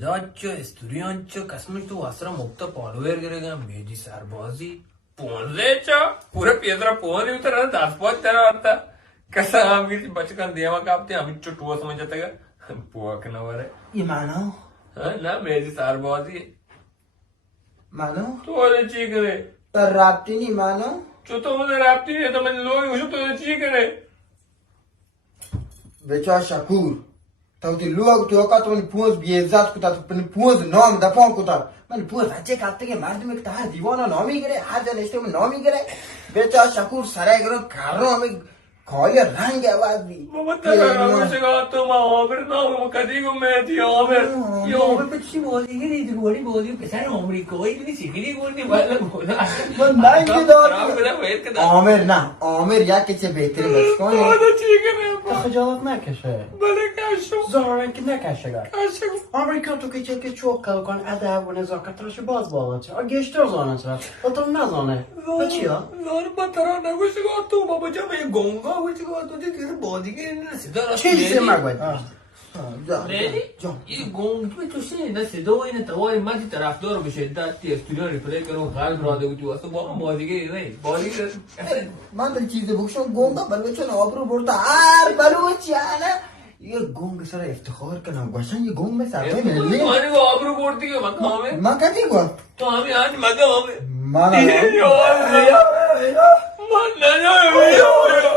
Medacho, Esturiancho, कसम तू आसरा मुक्त पॉलवेर करेगा मेजी सरबाजी पोंजेचा पुरा पेद्रा पोंजे उतरा दासपोत त्याला वाटता कसा आम्ही बचकन देवा कापते आम्ही चुटवस म्हणजे का पोक नवरे Imano? ना मेजी सरबाजी Mano? तो वाले चीकरे Raptini, mano? चुतो मुझे राप्ती है तो मैंने लोग उसे तो चीकरे Vecha Shakur. Tau ti luag tu ka tu puas biezat ku ta tu puas nom da pon ku ta. Man puas ache katte ke mar me ta divana nomi करे आज नेक्स्ट में नोमी करे बेचा शकूर सराय करो कारो हमें खोले रंग आवाज भी Mama taga मुझे कहा तो माँ आमिर ना वो कदी को मैं थी आमिर यो बच्ची बोली कि नहीं बोली बोली पैसा नौकरी कोई नहीं सीखनी बोलने वाला बोला मन नहीं के दौर खराब करा वेट करा आमिर ना आमिर या किसे बेहतर बस कौन है तो चीकरे خجالت نکشه بله کاشو زهره که نکشه گر کاشو آمریکا تو که چوک کن ادب و نزاکتش باز بالا چه گشتر زانه چه و تو نزانه و چیا؟ زار پترا نگوش گا تو بابا جا میں گونگا ہوئی چکا تو جی کسی بودی کے سیدھا چیزی مگوید لیلی یہ گونگ پہ تو سے نہ سیدھا ہوئی نہ تو ما دی طرفدار بشدت تی استودیو ریپلی کرو غال برا دے تو واسه بابا بودی کے نہیں بودی کے من در چیز بخشم گونگا بلو چون آبرو برده بلو چیانه یه گونگ سر افتخار کنم گوشن یه گونگ مثل اقوی ملی مانی کو آبرو بورتی کے مقام ہے من کتی گفت تو ہمیں آج مقام ہے من من نہ